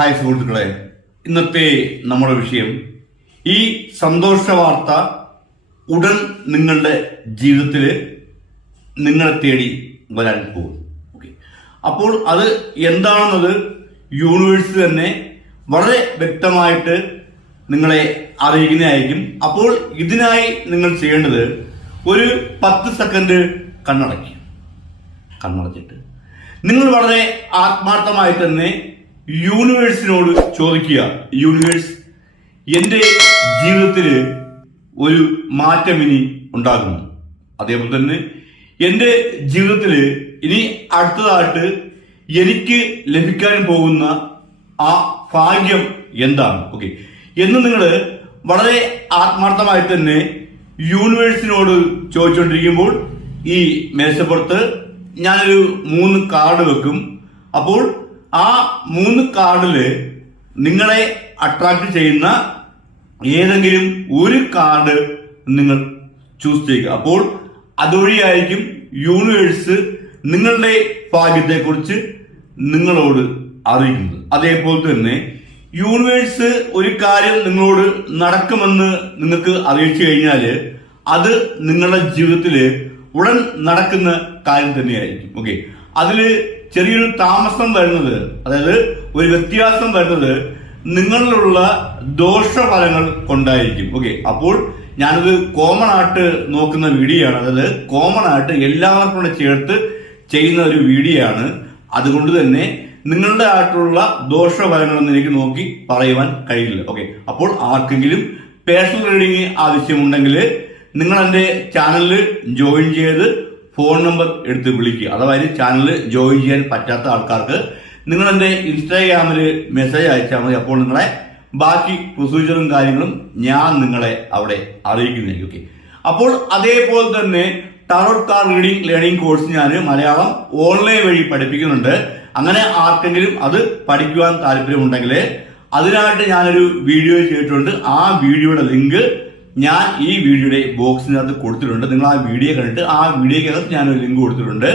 Hi സുഹൃത്തുക്കളെ. ഇന്നത്തെ നമ്മുടെ വിഷയം ഈ സന്തോഷ വാർത്ത ഉടൻ നിങ്ങളുടെ ജീവിതത്തിൽ നിങ്ങളെ തേടി വരാൻ പോകും ഓക്കെ അപ്പോൾ അത് എന്താണെന്നത് യൂണിവേഴ്സ് തന്നെ വളരെ വ്യക്തമായിട്ട് നിങ്ങളെ അറിയിക്കുന്നതായിരിക്കും. അപ്പോൾ ഇതിനായി നിങ്ങൾ ചെയ്യേണ്ടത് ഒരു പത്ത് സെക്കൻഡ് കണ്ണടയ്ക്കുക. കണ്ണടച്ചിട്ട്. നിങ്ങൾ വളരെ ആത്മാർത്ഥമായി തന്നെ യൂണിവേഴ്സിനോട് ചോദിക്കുക. യൂണിവേഴ്സ് എന്റെ ജീവിതത്തിൽ ഒരു മാറ്റം ഇനി ഉണ്ടാകുന്നു. അതേപോലെ തന്നെ എന്റെ ജീവിതത്തിൽ ഇനി അടുത്തതായിട്ട് എനിക്ക് ലഭിക്കാൻ പോകുന്ന ആ ഭാഗ്യം എന്താണ്? ഓക്കെ എന്ന് നിങ്ങൾ വളരെ ആത്മാർത്ഥമായി തന്നെ യൂണിവേഴ്സിനോട് ചോദിച്ചുകൊണ്ടിരിക്കുമ്പോൾ ഈ മേശപ്പുറത്ത് ഞാനൊരു മൂന്ന് കാർഡ് വെക്കും. അപ്പോൾ ആ മൂന്ന് കാർഡിൽ നിങ്ങളെ അട്രാക്ട് ചെയ്യുന്ന ഏതെങ്കിലും ഒരു കാർഡ് നിങ്ങൾ ചൂസ് ചെയ്യുക. അപ്പോൾ അതുവഴിയായിരിക്കും യൂണിവേഴ്സ് നിങ്ങളുടെ ഭാഗ്യത്തെക്കുറിച്ച് നിങ്ങളോട് അറിയിക്കുന്നത് അതേപോലെ തന്നെ യൂണിവേഴ്സ് ഒരു കാര്യം നിങ്ങളോട് നടക്കുമെന്ന് നിങ്ങൾക്ക് അറിയിച്ചു കഴിഞ്ഞാൽ അത് നിങ്ങളുടെ ജീവിതത്തിൽ ഉടൻ നടക്കുന്ന കാര്യം തന്നെയായിരിക്കും. ഓക്കെ അതിൽ ചെറിയൊരു താമസം വരുന്നത് അതായത് ഒരു വ്യത്യാസം വരുന്നത് നിങ്ങളിലുള്ള ദോഷഫലങ്ങൾ കൊണ്ടായിരിക്കും. ഓക്കെ അപ്പോൾ ഞാനത് കോമൺ ആയിട്ട് നോക്കുന്ന വീഡിയോ ആണ് അതായത് കോമൺ ആയിട്ട് എല്ലാവർക്കും കൂടെ ചേർത്ത് ചെയ്യുന്ന ഒരു വീഡിയോ ആണ് അതുകൊണ്ട് തന്നെ നിങ്ങളുടെ ആയിട്ടുള്ള ദോഷഫലങ്ങളൊന്നും എനിക്ക് നോക്കി പറയുവാൻ കഴിയില്ല. ഓക്കെ അപ്പോൾ ആർക്കെങ്കിലും പേഴ്സണൽ റീഡിംഗ് ആവശ്യമുണ്ടെങ്കിൽ നിങ്ങൾ എന്റെ ചാനലിൽ ജോയിൻ ചെയ്ത് ഫോൺ നമ്പർ എടുത്ത് വിളിക്കുക. അഥവാ ചാനൽ ജോയിൻ ചെയ്യാൻ പറ്റാത്ത ആൾക്കാർക്ക് നിങ്ങൾ എന്റെ ഇൻസ്റ്റാഗ്രാമിൽ മെസ്സേജ് അയച്ചാൽ മതി. അപ്പോൾ നിങ്ങളെ ബാക്കി പ്രൊസീജിയറും കാര്യങ്ങളും ഞാൻ നിങ്ങളെ അവിടെ അറിയിക്കുന്നതായിരിക്കും ഓക്കെ അപ്പോൾ അതേപോലെ തന്നെ tarot card reading learning course ഞാൻ മലയാളം ഓൺലൈൻ വഴി പഠിപ്പിക്കുന്നുണ്ട്. അങ്ങനെ ആർക്കെങ്കിലും അത് പഠിക്കുവാൻ താല്പര്യമുണ്ടെങ്കിൽ അതിനായിട്ട് ഞാനൊരു വീഡിയോ ചെയ്തിട്ടുണ്ട്. ആ വീഡിയോയുടെ ലിങ്ക് ഞാൻ ഈ വീഡിയോയുടെ ബോക്സിനകത്ത് കൊടുത്തിട്ടുണ്ട്. നിങ്ങൾ ആ വീഡിയോ കണ്ടിട്ട് ആ വീഡിയോക്കകത്ത് ഞാനൊരു ലിങ്ക് കൊടുത്തിട്ടുണ്ട്.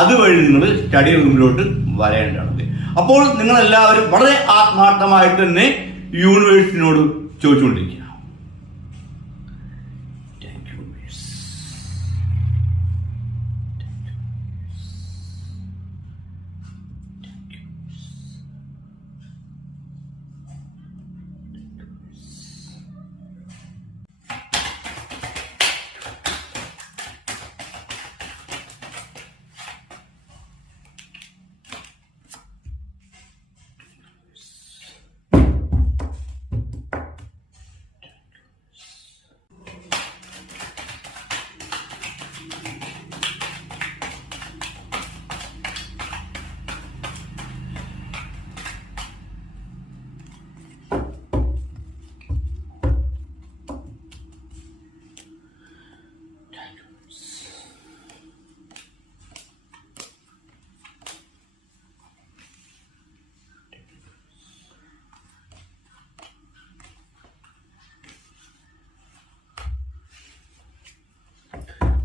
അതുവഴി നിങ്ങൾ സ്റ്റഡി റൂമിലോട്ട് വരേണ്ടതാണ്. അപ്പോൾ നിങ്ങൾ എല്ലാവരും വളരെ ആത്മാർത്ഥമായിട്ട് തന്നെ യൂണിവേഴ്സിനോട് ചോദിച്ചുകൊണ്ടിരിക്കുക. Thank you,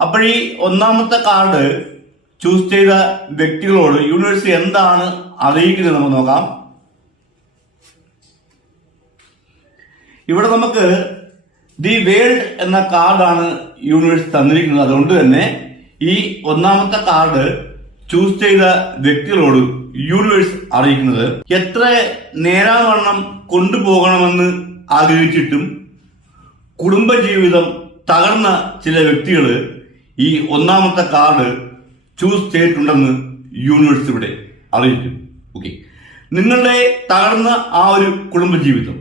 അപ്പോൾ ഈ ഒന്നാമത്തെ കാർഡ് ചൂസ് ചെയ്ത വ്യക്തികളോട് യൂണിവേഴ്സിറ്റി എന്താണ് അറിയിക്കുന്നത് നമുക്ക് നോക്കാം. ഇവിടെ നമുക്ക് ദി വേൾഡ് എന്ന കാർഡാണ് യൂണിവേഴ്സ് തന്നിരിക്കുന്നത്. അതുകൊണ്ട് തന്നെ ഈ ഒന്നാമത്തെ കാർഡ് ചൂസ് ചെയ്ത വ്യക്തികളോട് യൂണിവേഴ്സ് അറിയിക്കുന്നത്. എത്ര നേരാവണ്ണം കൊണ്ടുപോകണമെന്ന് ആഗ്രഹിച്ചിട്ടും കുടുംബജീവിതം തകർന്ന ചില വ്യക്തികൾ ഈ ഒന്നാമത്തെ കാർഡ് ചൂസ് ചെയ്തിട്ടുണ്ടെന്ന് യൂണിവേഴ്സ് ഇവിടെ അറിയിക്കും. ഓക്കെ. നിങ്ങളുടെ തകർന്ന ആ ഒരു കുടുംബജീവിതം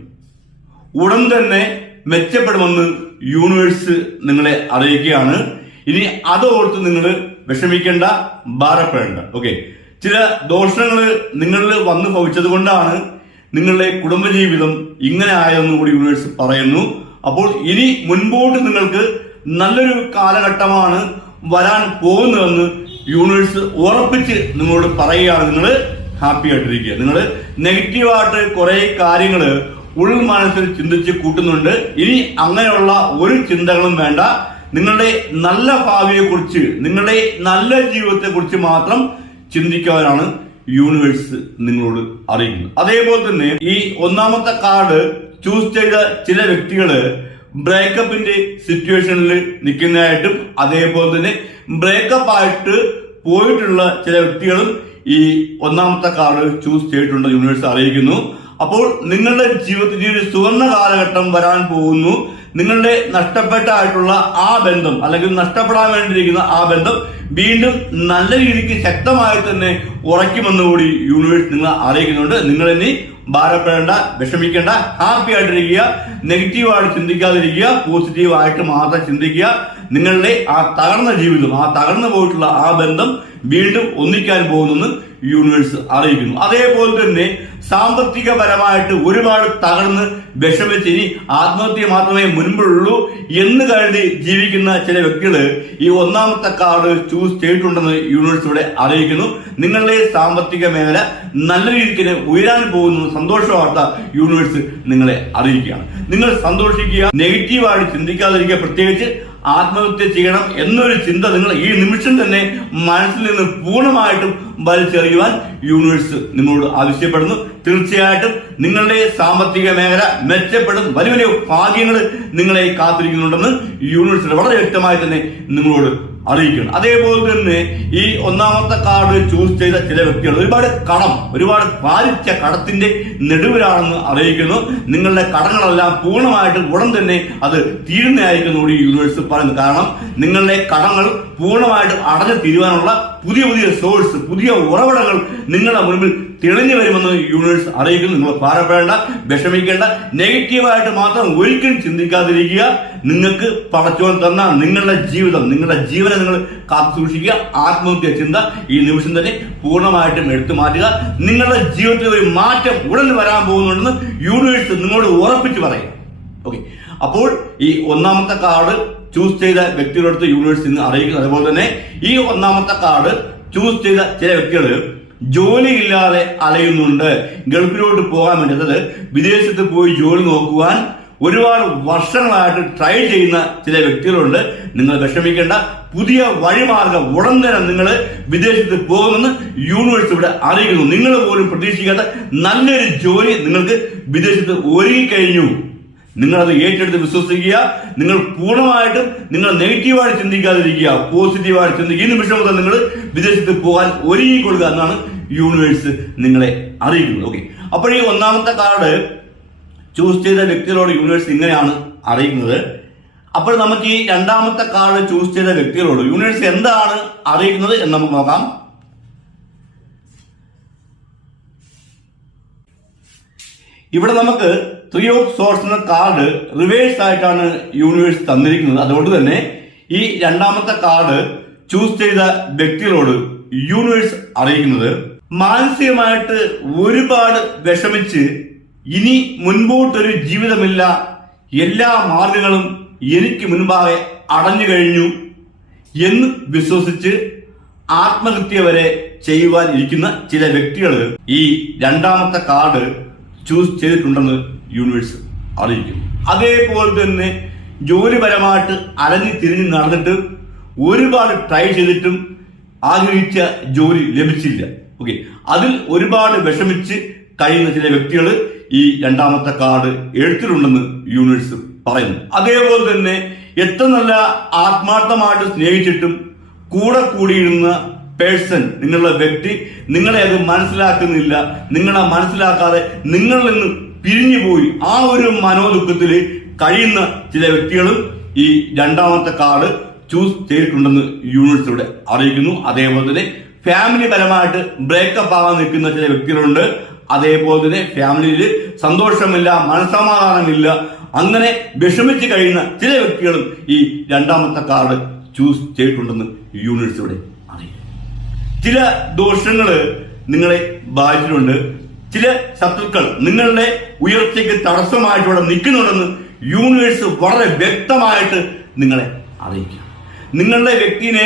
ഉടൻ തന്നെ മെച്ചപ്പെടുമെന്ന് യൂണിവേഴ്സ് നിങ്ങളെ അറിയിക്കുകയാണ്. ഇനി അതോർത്ത് നിങ്ങൾ വിഷമിക്കേണ്ട ഭാരപ്പെടേണ്ട. ഓക്കെ. ചില ദോഷങ്ങൾ നിങ്ങളിൽ വന്നു ഭവിച്ചത് കൊണ്ടാണ് നിങ്ങളുടെ കുടുംബജീവിതം ഇങ്ങനെ ആയെന്ന് കൂടി യൂണിവേഴ്സ് പറയുന്നു. അപ്പോൾ ഇനി മുൻപോട്ട് നിങ്ങൾക്ക് നല്ലൊരു കാലഘട്ടമാണ് വരാൻ പോകുന്നതെന്ന് യൂണിവേഴ്സ് ഉറപ്പിച്ച് നിങ്ങളോട് പറയുകയാണ്. നിങ്ങൾ ഹാപ്പി ആയിട്ടിരിക്കുക. നിങ്ങൾ നെഗറ്റീവായിട്ട് കുറെ കാര്യങ്ങൾ ഉള്ളിൽ മനസ്സിൽ ചിന്തിച്ച് കൂട്ടുന്നുണ്ട്. ഇനി അങ്ങനെയുള്ള ഒരു ചിന്തകളും വേണ്ട. നിങ്ങളുടെ നല്ല ഭാവിയെ കുറിച്ച് നിങ്ങളുടെ നല്ല ജീവിതത്തെ കുറിച്ച് മാത്രം ചിന്തിക്കാനാണ് യൂണിവേഴ്സ് നിങ്ങളോട് അറിയുന്നത്. അതേപോലെ തന്നെ ഈ ഒന്നാമത്തെ കാർഡ് ചൂസ് ചെയ്ത ചില വ്യക്തികൾ ബ്രേക്കപ്പിന്റെ സിറ്റുവേഷനിൽ നിൽക്കുന്നതായിട്ടും അതേപോലെ തന്നെ ബ്രേക്കപ്പ് ആയിട്ട് പോയിട്ടുള്ള ചില വ്യക്തികളും ഈ ഒന്നാമത്തെ കാർഡ് ചൂസ് ചെയ്തിട്ടുണ്ട് യൂണിവേഴ്സ് അറിയിക്കുന്നു. അപ്പോൾ നിങ്ങളുടെ ജീവിതത്തിൽ ഒരു സുവർണ കാലഘട്ടം വരാൻ പോകുന്നു. നിങ്ങളുടെ നഷ്ടപ്പെട്ടായിട്ടുള്ള ആ ബന്ധം അല്ലെങ്കിൽ നഷ്ടപ്പെടാൻ വേണ്ടിയിരിക്കുന്ന ആ ബന്ധം വീണ്ടും നല്ല രീതിക്ക് ശക്തമായി തന്നെ ഉറയ്ക്കുമെന്ന് കൂടി യൂണിവേഴ്സ് നിങ്ങളെ അറിയിക്കുന്നുണ്ട്. നിങ്ങൾ ഇനി ഭാരപ്പെടേണ്ട വിഷമിക്കേണ്ട ഹാപ്പി ആയിട്ടിരിക്കുക നെഗറ്റീവായിട്ട് ചിന്തിക്കാതിരിക്കുക പോസിറ്റീവായിട്ട് മാത്രം ചിന്തിക്കുക. നിങ്ങളുടെ ആ തകർന്ന ജീവിതം ആ തകർന്നു പോയിട്ടുള്ള ആ ബന്ധം വീണ്ടും ഒന്നിക്കാൻ പോകുന്നെന്ന് യൂണിവേഴ്സ് അറിയിക്കുന്നു. അതേപോലെ തന്നെ സാമ്പത്തികപരമായിട്ട് ഒരുപാട് തകർന്ന് വിഷമിച്ച് ഇനി ആത്മഹത്യ മാത്രമേ മുൻപുള്ളൂ എന്ന് കരുതി ജീവിക്കുന്ന ചില വ്യക്തികൾ ഈ ഒന്നാമത്തെ കാർഡ് ചൂസ് ചെയ്തിട്ടുണ്ടെന്ന് യൂണിവേഴ്സ് ഇവിടെ അറിയിക്കുന്നു. നിങ്ങളുടെ സാമ്പത്തിക മേഖല നല്ല രീതിക്ക് ഉയരാൻ പോകുന്നു സന്തോഷ വാർത്ത യൂണിവേഴ്സ് നിങ്ങളെ അറിയിക്കുകയാണ്. നിങ്ങൾ സന്തോഷിക്കുക നെഗറ്റീവായിട്ട് ചിന്തിക്കാതിരിക്കുക പ്രത്യേകിച്ച് ആത്മഹത്യ ചെയ്യണം എന്നൊരു ചിന്ത നിങ്ങൾ ഈ നിമിഷം തന്നെ മനസ്സിൽ നിന്ന് പൂർണമായിട്ടും വലിച്ചെറിയുവാൻ യൂണിവേഴ്സ് നിങ്ങളോട് ആവശ്യപ്പെടുന്നു. തീർച്ചയായിട്ടും നിങ്ങളുടെ സാമ്പത്തിക മേഖല മെച്ചപ്പെടും. വലിയ വലിയ ഭാഗ്യങ്ങൾ നിങ്ങളെ കാത്തിരിക്കുന്നുണ്ടെന്ന് യൂണിവേഴ്സിൽ വളരെ വ്യക്തമായി തന്നെ നിങ്ങളോട് അറിയിക്കണം അതേപോലെ തന്നെ ഈ ഒന്നാമത്തെ കാർഡ് ചൂസ് ചെയ്ത ചില വ്യക്തികൾ ഒരുപാട് കടം ഒരുപാട് പാലിച്ച കടത്തിന്റെ നെടുവിലാണെന്ന് അറിയിക്കുന്നു. നിങ്ങളുടെ കടങ്ങളെല്ലാം പൂർണമായിട്ടും ഉടൻ തന്നെ അത് തീരുന്നതായിരിക്കുന്നു കൂടി യൂണിവേഴ്സ് പറയുന്നു കാരണം നിങ്ങളുടെ കടങ്ങൾ പൂർണമായിട്ട് അടഞ്ഞു തീരുവാനുള്ള പുതിയ പുതിയ സോഴ്സ് പുതിയ ഉറവിടങ്ങൾ നിങ്ങളുടെ മുൻപിൽ തെളിഞ്ഞു വരുമെന്ന് യൂണിവേഴ്സ് അറിയിക്കുന്നു. നിങ്ങൾ പാരപ്പെടേണ്ട വിഷമിക്കേണ്ട നെഗറ്റീവായിട്ട് മാത്രം ഒരിക്കലും ചിന്തിക്കാതിരിക്കുക. നിങ്ങൾക്ക് പടച്ചോൻ തന്ന നിങ്ങളുടെ ജീവിതം നിങ്ങളുടെ ജീവനെ നിങ്ങൾ കാത്തു സൂക്ഷിക്കുക. ആത്മഹത്യ ചിന്ത ഈ നിമിഷം തന്നെ പൂർണമായിട്ടും എടുത്തു മാറ്റുക. നിങ്ങളുടെ ജീവിതത്തിൽ ഒരു മാറ്റം ഉടൻ വരാൻ പോകുന്നുണ്ടെന്ന് യൂണിവേഴ്സ് നിങ്ങളോട് ഉറപ്പിച്ചു പറയും ഓക്കെ അപ്പോൾ ഈ ഒന്നാമത്തെ കാർഡ് ചൂസ് ചെയ്ത വ്യക്തികളടുത്ത് യൂണിവേഴ്സ് നിന്ന് അറിയിക്കുന്നത്. അതുപോലെ തന്നെ ഈ ഒന്നാമത്തെ കാർഡ് ചൂസ് ചെയ്ത ചില വ്യക്തികൾ ജോലിയില്ലാതെ അലയുന്നുണ്ട്. ഗൾഫിലോട്ട് പോകാൻ വേണ്ടത് വിദേശത്ത് പോയി ജോലി നോക്കുവാൻ ഒരുപാട് വർഷങ്ങളായിട്ട് ട്രൈ ചെയ്യുന്ന ചില വ്യക്തികളുണ്ട്. നിങ്ങൾ വിഷമിക്കേണ്ട പുതിയ വഴിമാർഗം ഉടൻ തന്നെ നിങ്ങൾ വിദേശത്ത് പോകുമെന്ന് യൂണിവേഴ്സ് ഇവിടെ അറിയിക്കുന്നു. നിങ്ങൾ പോലും പ്രതീക്ഷിക്കാത്ത നല്ലൊരു ജോലി നിങ്ങൾക്ക് വിദേശത്ത് ഒരുങ്ങിക്കഴിഞ്ഞു. നിങ്ങളത് ഏറ്റെടുത്ത് വിശ്വസിക്കുക. നിങ്ങൾ പൂർണമായിട്ടും നിങ്ങൾ നെഗറ്റീവായിട്ട് ചിന്തിക്കാതിരിക്കുക. പോസിറ്റീവായിട്ട് ചിന്തിക്കുക. ഈ നിമിഷം മുതൽ നിങ്ങൾ വിദേശത്ത് പോകാൻ ഒരുങ്ങിക്കൊള്ളുക എന്നാണ് യൂണിവേഴ്സ് നിങ്ങളെ അറിയിക്കുന്നത്. ഓക്കെ അപ്പോൾ ഈ ഒന്നാമത്തെ കാർഡ് ചൂസ് ചെയ്ത വ്യക്തികളോട് യൂണിവേഴ്സ് ഇങ്ങനെയാണ് അറിയിക്കുന്നത്. അപ്പോൾ നമുക്ക് ഈ രണ്ടാമത്തെ കാർഡ് ചൂസ് ചെയ്ത വ്യക്തികളോട് യൂണിവേഴ്സ് എന്താണ് അറിയിക്കുന്നത് എന്ന് നമുക്ക് നോക്കാം. ഇവിടെ നമുക്ക് ത്രീ ഓഫ് സോഴ്സ് എന്ന കാർഡ് റിവേഴ്സ് ആയിട്ടാണ് യൂണിവേഴ്സ് തന്നിരിക്കുന്നത്. അതുകൊണ്ട് തന്നെ ഈ രണ്ടാമത്തെ കാർഡ് ചൂസ് ചെയ്ത വ്യക്തികളോട് യൂണിവേഴ്സ് അറിയിക്കുന്നത്. മാനസികമായിട്ട് ഒരുപാട് വിഷമിച്ച് ഇനി മുൻപോട്ടൊരു ജീവിതമില്ല. എല്ലാ മാർഗങ്ങളും എനിക്ക് മുൻപാകെ അടഞ്ഞു കഴിഞ്ഞു എന്ന് വിശ്വസിച്ച് ആത്മഹത്യ വരെ ചെയ്യുവാൻ ഇരിക്കുന്ന ചില വ്യക്തികൾ ഈ രണ്ടാമത്തെ കാർഡ് ചൂസ് ചെയ്തിട്ടുണ്ടെന്ന് യൂണിവേഴ്സ് അറിയിക്കും അതേപോലെ തന്നെ ജോലിപരമായിട്ട് അലഞ്ഞു തിരിഞ്ഞ് നടന്നിട്ട് ഒരുപാട് ട്രൈ ചെയ്തിട്ടും ആഗ്രഹിച്ച ജോലി ലഭിച്ചില്ല. ഓക്കെ അതിൽ ഒരുപാട് വിഷമിച്ച് കഴിയുന്ന ചില വ്യക്തികൾ ഈ രണ്ടാമത്തെ കാർഡ് എഴുത്തിലുണ്ടെന്ന് യൂണിവേഴ്സ് പറയുന്നു. അതേപോലെ തന്നെ എത്ര നല്ല ആത്മാർത്ഥമായിട്ട് സ്നേഹിച്ചിട്ടും കൂടെ കൂടിയിരുന്ന പേഴ്സൺ നിങ്ങളുടെ വ്യക്തി നിങ്ങളെ അത് മനസ്സിലാക്കുന്നില്ല. നിങ്ങളെ മനസ്സിലാക്കാതെ നിങ്ങളിൽ നിന്ന് പിരിഞ്ഞു പോയി ആ ഒരു മനോദുഃഖത്തിൽ കഴിയുന്ന ചില വ്യക്തികളും ഈ രണ്ടാമത്തെ കാർഡ് ചൂസ് ചെയ്തിട്ടുണ്ടെന്ന് യൂണിവേഴ്സ് ഇവിടെ അറിയിക്കുന്നു. അതേപോലെ തന്നെ ഫാമിലി പരമായിട്ട് ബ്രേക്കപ്പ് ആകാൻ നിൽക്കുന്ന ചില വ്യക്തികളുണ്ട്. അതേപോലെ തന്നെ ഫാമിലിയിൽ സന്തോഷമില്ല മനസമാധാനമില്ല അങ്ങനെ വിഷമിച്ച് കഴിയുന്ന ചില വ്യക്തികളും ഈ രണ്ടാമത്തെ കാർഡ് ചൂസ് ചെയ്തിട്ടുണ്ടെന്ന് യൂണിവേഴ്സ് ഇവിടെ അറിയിക്കുന്നു. ചില ദോഷങ്ങൾ നിങ്ങളെ ബാധിച്ചിട്ടുണ്ട്. ചില ശത്രുക്കൾ നിങ്ങളുടെ ഉയർച്ചയ്ക്ക് തടസ്സമായിട്ട് ഇവിടെ നിൽക്കുന്നുണ്ടെന്ന് യൂണിവേഴ്സ് വളരെ വ്യക്തമായിട്ട് നിങ്ങളെ അറിയിക്കുക. നിങ്ങളുടെ വ്യക്തിനെ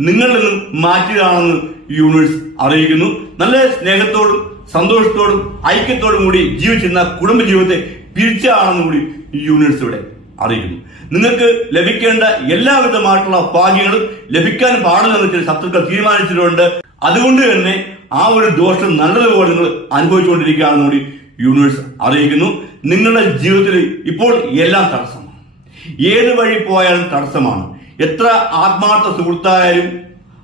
നിങ്ങളിൽ നിന്നും മാറ്റുകയാണെന്ന് യൂണിവേഴ്സ് അറിയിക്കുന്നു. നല്ല സ്നേഹത്തോടും സന്തോഷത്തോടും ഐക്യത്തോടും കൂടി ജീവിച്ചിരുന്ന കുടുംബ ജീവിതത്തെ പിരിച്ചാണെന്ന് കൂടി യൂണിവേഴ്സ് ഇവിടെ അറിയിക്കുന്നു. നിങ്ങൾക്ക് ലഭിക്കേണ്ട എല്ലാവിധമായിട്ടുള്ള ഭാഗ്യങ്ങളും ലഭിക്കാൻ പാടില്ലെന്ന് ചില ശത്രുക്കൾ തീരുമാനിച്ചിട്ടുണ്ട്. അതുകൊണ്ട് തന്നെ ആ ഒരു ദോഷം നല്ലതുപോലെ നിങ്ങൾ അനുഭവിച്ചുകൊണ്ടിരിക്കുകയാണെന്ന് കൂടി യൂണിവേഴ്സ് അറിയിക്കുന്നു. നിങ്ങളുടെ ജീവിതത്തിൽ ഇപ്പോൾ എല്ലാം തടസ്സമാണ്. ഏത് വഴി പോയാലും തടസ്സമാണ്. എത്ര ആത്മാർത്ഥ സുഹൃത്തായാലും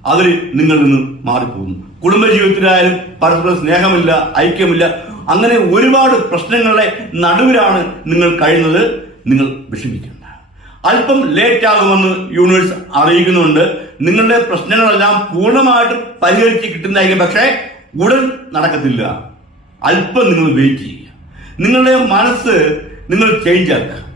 അവർ നിങ്ങളിൽ നിന്ന് മാറിപ്പോകുന്നു. കുടുംബജീവിതത്തിലായാലും പരസ്പര സ്നേഹമില്ല ഐക്യമില്ല അങ്ങനെ ഒരുപാട് പ്രശ്നങ്ങളുടെ നടുവിലാണ് നിങ്ങൾ കഴിയുന്നത്. നിങ്ങൾ വിഷമിക്കേണ്ട. അല്പം ലേറ്റ് ആകുമെന്ന് യൂണിവേഴ്സ് അറിയിക്കുന്നുണ്ട്. നിങ്ങളുടെ പ്രശ്നങ്ങളെല്ലാം പൂർണമായിട്ടും പരിഹരിച്ച് കിട്ടുന്നതായിരിക്കും. പക്ഷേ ഉടൻ നടക്കത്തില്ല. അല്പം നിങ്ങൾ വെയിറ്റ് ചെയ്യുക. നിങ്ങളുടെ മനസ്സ് നിങ്ങൾ ചേഞ്ച് ആക്കുക.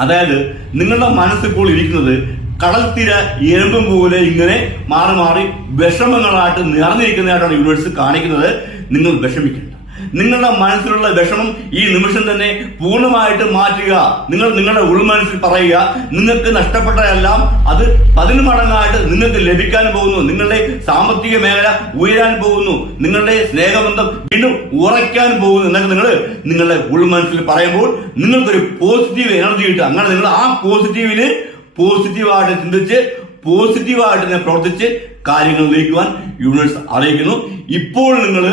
അതായത് നിങ്ങളുടെ മനസ്സ് ഇപ്പോൾ ഇരിക്കുന്നത് കടൽ തീര എറുമ്പും പോലെ ഇങ്ങനെ മാറി മാറി വിഷമങ്ങളായിട്ട് നിറഞ്ഞിരിക്കുന്നതായിട്ടാണ് യൂണിവേഴ്സ് കാണിക്കുന്നത്. നിങ്ങൾ വിഷമിക്കേണ്ട. നിങ്ങളുടെ മനസ്സിലുള്ള വിഷമം ഈ നിമിഷം തന്നെ പൂർണമായിട്ട് മാറ്റുക. നിങ്ങൾ നിങ്ങളുടെ ഉൾമനസ്സിൽ പറയുക നിങ്ങൾക്ക് നഷ്ടപ്പെട്ടതെല്ലാം അത് പതിന് മടങ്ങായിട്ട് നിങ്ങൾക്ക് ലഭിക്കാൻ പോകുന്നു. നിങ്ങളുടെ സാമ്പത്തിക മേഖല ഉയരാൻ പോകുന്നു. നിങ്ങളുടെ സ്നേഹബന്ധം വീണ്ടും ഉറയ്ക്കാൻ പോകുന്നു. എന്നൊക്കെ നിങ്ങൾ നിങ്ങളുടെ ഉൾമനസ്സിൽ പറയുമ്പോൾ നിങ്ങൾക്കൊരു പോസിറ്റീവ് എനർജി കിട്ടും. അങ്ങനെ നിങ്ങൾ ആ പോസിറ്റീവിൽ പോസിറ്റീവായിട്ട് ചിന്തിച്ച് പോസിറ്റീവായിട്ട് തന്നെ പ്രവർത്തിച്ച് കാര്യങ്ങൾ നയിക്കുവാൻ യൂണിവേഴ്സ് അറിയിക്കുന്നു. ഇപ്പോൾ നിങ്ങൾ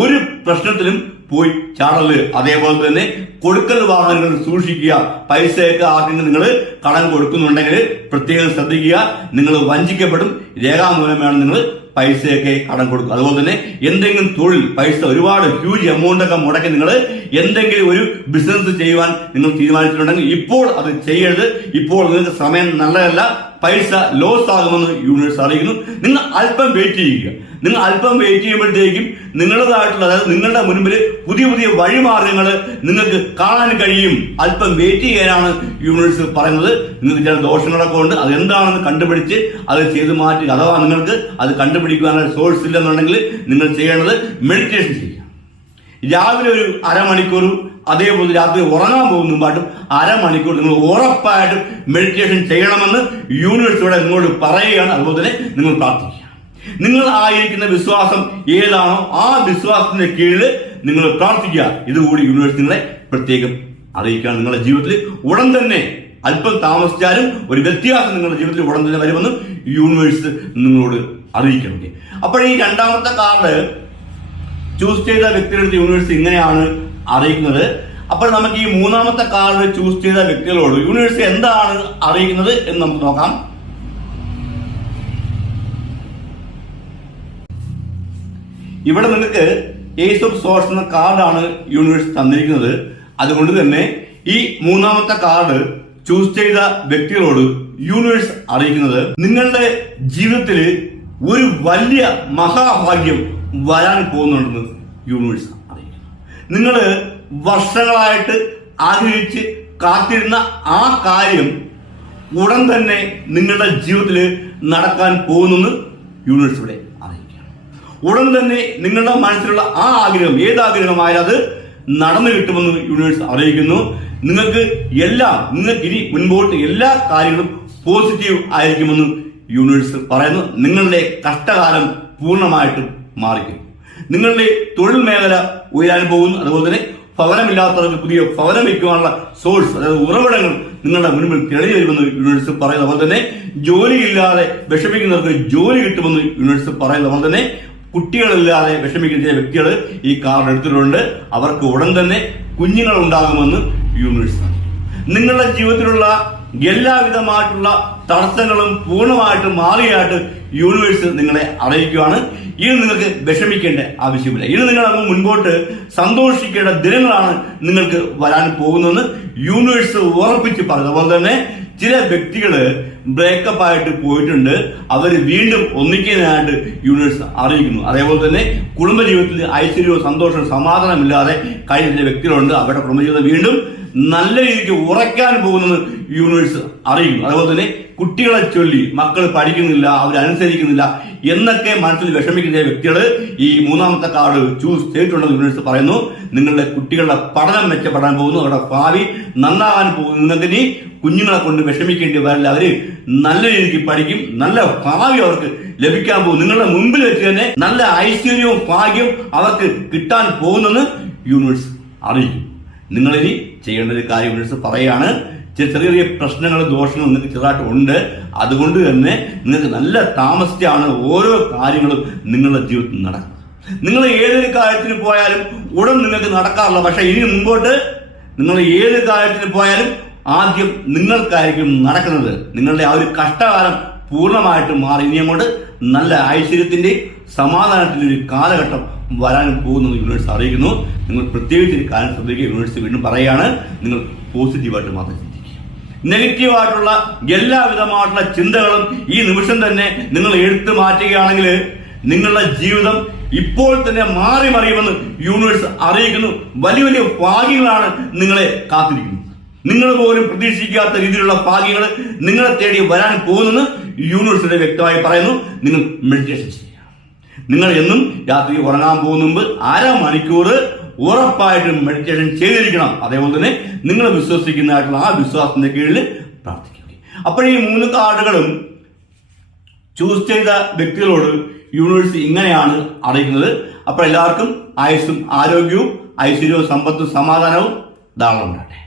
ഒരു പ്രശ്നത്തിലും പോയി ചാടൽ അതേപോലെ തന്നെ കൊടുക്കൽ വാഹനങ്ങൾ സൂക്ഷിക്കുക. പൈസയൊക്കെ ആർക്കെങ്കിലും നിങ്ങൾ കടം കൊടുക്കുന്നുണ്ടെങ്കിൽ പ്രത്യേകം ശ്രദ്ധിക്കുക. നിങ്ങൾ വഞ്ചിക്കപ്പെടും. രേഖാമൂലമാണ് നിങ്ങൾ പൈസയൊക്കെ കടം കൊടുക്കും അതുപോലെ തന്നെ എന്തെങ്കിലും തൊഴിൽ പൈസ ഒരുപാട് ഹ്യൂജ് എമൗണ്ട് ഒക്കെ മുടക്കി നിങ്ങൾ എന്തെങ്കിലും ഒരു ബിസിനസ് ചെയ്യുവാൻ നിങ്ങൾ തീരുമാനിച്ചിട്ടുണ്ടെങ്കിൽ ഇപ്പോൾ അത് ചെയ്യരുത്. ഇപ്പോൾ നിങ്ങൾക്ക് സമയം നല്ലതല്ല. പൈസ ലോസ് ആകുമെന്ന് യൂണിവേഴ്സ് അറിയിക്കുന്നു നിങ്ങൾ അല്പം വെയിറ്റ് ചെയ്യുക. നിങ്ങൾ അല്പം വെയിറ്റ് ചെയ്യുമ്പോഴത്തേക്കും നിങ്ങളുടേതായിട്ടുള്ള അതായത് നിങ്ങളുടെ മുൻപിൽ പുതിയ പുതിയ വഴിമാർഗങ്ങൾ നിങ്ങൾക്ക് കാണാൻ കഴിയും. അല്പം വെയിറ്റ് ചെയ്യാനാണ് യൂണിവേഴ്സ് പറയുന്നത്. നിങ്ങൾക്ക് ചില ദോഷങ്ങളൊക്കെ ഉണ്ട്. അത് എന്താണെന്ന് കണ്ടുപിടിച്ച് അത് ചെയ്ത് മാറ്റുക. അഥവാ നിങ്ങൾക്ക് അത് കണ്ടുപിടിക്കുവാനുള്ള സോഴ്സ് ഇല്ലെന്നുണ്ടെങ്കിൽ നിങ്ങൾ ചെയ്യേണ്ടത് മെഡിറ്റേഷൻ ചെയ്യുക. രാവിലെ ഒരു അരമണിക്കൂർ അതേപോലെ രാത്രി ഉറങ്ങാൻ പോകുന്ന മുമ്പായിട്ടും അരമണിക്കൂർ നിങ്ങൾ ഉറപ്പായിട്ടും മെഡിറ്റേഷൻ ചെയ്യണമെന്ന് യൂണിവേഴ്സിറ്റിയോടെ നിങ്ങളോട് പറയുകയാണ്. അതുപോലെ തന്നെ നിങ്ങൾ പ്രാർത്ഥിക്കുക. നിങ്ങൾ ആയിരിക്കുന്ന വിശ്വാസം ഏതാണോ ആ വിശ്വാസത്തിന്റെ കീഴിൽ നിങ്ങൾ പ്രാർത്ഥിക്കുക. ഇതുകൂടി യൂണിവേഴ്സ് നിങ്ങളെ പ്രത്യേകം അറിയിക്കുകയാണ്. നിങ്ങളുടെ ജീവിതത്തിൽ ഉടൻ തന്നെ അല്പം താമസിച്ചാലും ഒരു വ്യത്യാസം നിങ്ങളുടെ ജീവിതത്തിൽ ഉടൻ തന്നെ വരുമെന്ന് യൂണിവേഴ്സ് നിങ്ങളോട് അറിയിക്കണം. അപ്പോൾ ഈ രണ്ടാമത്തെ കാർഡ് ചൂസ് ചെയ്ത വ്യക്തികളുടെ യൂണിവേഴ്സ് ഇങ്ങനെയാണ് അറിയിക്കുന്നത്. അപ്പോൾ നമുക്ക് ഈ മൂന്നാമത്തെ കാർഡ് ചൂസ് ചെയ്ത വ്യക്തികളോട് യൂണിവേഴ്സ് എന്താണ് അറിയിക്കുന്നത് എന്ന് നമുക്ക് നോക്കാം. ഇവിടെ നിങ്ങൾക്ക് ഏസ് ഓഫ് സോഴ്സ് എന്ന കാർഡാണ് യൂണിവേഴ്സ് തന്നിരിക്കുന്നത്. അതുകൊണ്ട് തന്നെ ഈ മൂന്നാമത്തെ കാർഡ് ചൂസ് ചെയ്ത വ്യക്തികളോട് യൂണിവേഴ്സ് അറിയിക്കുന്നത് നിങ്ങളുടെ ജീവിതത്തിൽ ഒരു വലിയ മഹാഭാഗ്യം വരാൻ പോകുന്നുണ്ടെന്ന് യൂണിവേഴ്സ് അറിയിക്കുന്നു. നിങ്ങൾ വർഷങ്ങളായിട്ട് ആഗ്രഹിച്ച് കാത്തിരുന്ന ആ കാര്യം ഉടൻ തന്നെ നിങ്ങളുടെ ജീവിതത്തിൽ നടക്കാൻ പോകുന്നെന്ന് യൂണിവേഴ്സ് ഇവിടെ ഉടൻ തന്നെ നിങ്ങളുടെ മനസ്സിലുള്ള ആ ആഗ്രഹം ഏതാഗ്രഹമായാലും അത് നടന്നു കിട്ടുമെന്ന് യൂണിവേഴ്സ് അറിയിക്കുന്നു. നിങ്ങൾക്ക് എല്ലാം നിങ്ങൾക്ക് ഇനി മുൻപോട്ട് എല്ലാ കാര്യങ്ങളും പോസിറ്റീവ് ആയിരിക്കുമെന്ന് യൂണിവേഴ്സ് പറയുന്നു. നിങ്ങളുടെ കഷ്ടകാലം പൂർണമായിട്ടും മാറിക്കും നിങ്ങളുടെ തൊഴിൽ മേഖല ഉയരാൻ പോകുന്നു. അതുപോലെ തന്നെ ഭവനമില്ലാത്തവർക്ക് പുതിയ ഭവനം വയ്ക്കുവാനുള്ള സോഴ്സ് അതായത് ഉറവിടങ്ങൾ നിങ്ങളുടെ മുൻപിൽ തെളിഞ്ഞു വരുമെന്ന് യൂണിവേഴ്സ് പറയുന്നത് അതുപോലെ തന്നെ ജോലിയില്ലാതെ വിഷമിക്കുന്നവർക്ക് ജോലി കിട്ടുമെന്ന് യൂണിവേഴ്സ് പറയുന്നത് അതുപോലെ തന്നെ കുട്ടികളില്ലാതെ വിഷമിക്കുന്ന വ്യക്തികൾ ഈ കാർഡ് എടുത്തിട്ടുണ്ട്. അവർക്ക് ഉടൻ തന്നെ കുഞ്ഞുങ്ങൾ ഉണ്ടാകുമെന്ന് യൂണിവേഴ്സ്. നിങ്ങളുടെ ജീവിതത്തിലുള്ള എല്ലാവിധമായിട്ടുള്ള തടസ്സങ്ങളും പൂർണമായിട്ട് മാറിയായിട്ട് യൂണിവേഴ്സ് നിങ്ങളെ അറിയിക്കുകയാണ്. ഇനി നിങ്ങൾക്ക് വിഷമിക്കേണ്ട ആവശ്യമില്ല. ഇനി നിങ്ങൾ അങ്ങ് മുൻപോട്ട് സന്തോഷിക്കേണ്ട ദിനങ്ങളാണ് നിങ്ങൾക്ക് വരാൻ പോകുന്നതെന്ന് യൂണിവേഴ്സ് ഉറപ്പിച്ച് പറഞ്ഞു അതുപോലെ തന്നെ ചില വ്യക്തികൾ ബ്രേക്കപ്പ് ആയിട്ട് പോയിട്ടുണ്ട്. അവർ വീണ്ടും ഒന്നിക്കാനായിട്ട് യൂണിവേഴ്സ് അറിയിക്കുന്നു. അതേപോലെ തന്നെ കുടുംബജീവിതത്തിൽ ഐശ്വര്യവും സന്തോഷവും സമാധാനമില്ലാതെ കഴിഞ്ഞ വ്യക്തികളുണ്ട്. അവരുടെ കുടുംബജീവിതം വീണ്ടും നല്ല രീതിക്ക് ഉറയ്ക്കാൻ പോകുന്നത് യൂണിവേഴ്സ് അറിയും അതുപോലെ തന്നെ കുട്ടികളെ ചൊല്ലി മക്കൾ പഠിക്കുന്നില്ല അവരനുസരിക്കുന്നില്ല എന്നൊക്കെ മനസ്സിൽ വിഷമിക്കുന്ന വ്യക്തികൾ ഈ മൂന്നാമത്തെ കാർഡ് ചൂസ് ചെയ്തിട്ടുണ്ടെന്ന് യൂണിവേഴ്സ് പറയുന്നു. നിങ്ങളുടെ കുട്ടികളുടെ പഠനം മെച്ചപ്പെടാൻ പോകുന്നു. അവരുടെ ഭാവി നന്നാകാൻ പോകുന്നു. നിങ്ങൾക്ക് ഇനി കുഞ്ഞുങ്ങളെ കൊണ്ട് വിഷമിക്കേണ്ടി വരില്ല. അവർ നല്ല രീതിക്ക് പഠിക്കും. നല്ല ഭാവി അവർക്ക് ലഭിക്കാൻ പോകും. നിങ്ങളുടെ മുമ്പിൽ വെച്ച് തന്നെ നല്ല ഐശ്വര്യവും ഭാഗ്യവും അവർക്ക് കിട്ടാൻ പോകുന്നെന്ന് യൂണിവേഴ്സ് അറിയിക്കും നിങ്ങളിനി ചെയ്യേണ്ട ഒരു കാര്യം യൂണിവേഴ്സ് പറയാണ് ചെറിയ ചെറിയ ചെറിയ പ്രശ്നങ്ങൾ ദോഷങ്ങൾ നിങ്ങൾക്ക് ചെറുതായിട്ട് ഉണ്ട്. അതുകൊണ്ട് തന്നെ നിങ്ങൾക്ക് നല്ല താമസിച്ചാണ് ഓരോ കാര്യങ്ങളും നിങ്ങളുടെ ജീവിതത്തിൽ നടക്കുന്നത്. നിങ്ങൾ ഏതൊരു കാര്യത്തിന് പോയാലും ഉടൻ നിങ്ങൾക്ക് നടക്കാറില്ല പക്ഷെ ഇനി മുമ്പോട്ട് നിങ്ങൾ ഏത് കാര്യത്തിന് പോയാലും ആദ്യം നിങ്ങൾക്കായിരിക്കും നടക്കുന്നത്. നിങ്ങളുടെ ആ ഒരു കഷ്ടകാലം പൂർണമായിട്ട് മാറി. ഇനി അങ്ങോട്ട് നല്ല ഐശ്വര്യത്തിന്റെ സമാധാനത്തിന്റെ ഒരു കാലഘട്ടം വരാൻ പോകുന്നത് യൂണിവേഴ്സ് അറിയിക്കുന്നു. നിങ്ങൾ പ്രത്യേകിച്ച് ഒരു കാര്യം ശ്രദ്ധിക്കുക. യൂണിവേഴ്സ് വീണ്ടും പറയുകയാണ് നിങ്ങൾ പോസിറ്റീവായിട്ട് മാത്രം നെഗറ്റീവായിട്ടുള്ള എല്ലാവിധമായിട്ടുള്ള ചിന്തകളും ഈ നിമിഷം തന്നെ നിങ്ങൾ എടുത്തു മാറ്റുകയാണെങ്കിൽ നിങ്ങളുടെ ജീവിതം ഇപ്പോൾ തന്നെ മാറി മറിയുമെന്ന് യൂണിവേഴ്സ് അറിയിക്കുന്നു. വലിയ വലിയ ഭാഗ്യങ്ങളാണ് നിങ്ങളെ കാത്തിരിക്കുന്നത്. നിങ്ങൾ പോലും പ്രതീക്ഷിക്കാത്ത രീതിയിലുള്ള ഭാഗ്യങ്ങൾ നിങ്ങളെ തേടി വരാൻ പോകുന്നെന്ന് യൂണിവേഴ്സിന്റെ വ്യക്തമായി പറയുന്നു. നിങ്ങൾ മെഡിറ്റേഷൻ ചെയ്യുക. നിങ്ങൾ എന്നും രാത്രി ഉറങ്ങാൻ പോകുന്ന മുമ്പ് അര മണിക്കൂർ ഉറപ്പായിട്ടും മെഡിറ്റേഷൻ ചെയ്തിരിക്കണം. അതേപോലെ തന്നെ നിങ്ങൾ വിശ്വസിക്കുന്നതായിട്ടുള്ള ആ വിശ്വാസത്തിന്റെ കീഴിൽ പ്രാർത്ഥിക്കുക അപ്പോൾ ഈ മൂന്ന് കാർഡുകളും ചൂസ് ചെയ്ത വ്യക്തികളോട് യൂണിവേഴ്സ് ഇങ്ങനെയാണ് അറിയിക്കുന്നത് അപ്പോൾ എല്ലാവർക്കും ആയുസ്സും ആരോഗ്യവും ഐശ്വര്യവും സമ്പത്തും സമാധാനവും ധാരാളം ഉണ്ടാകട്ടെ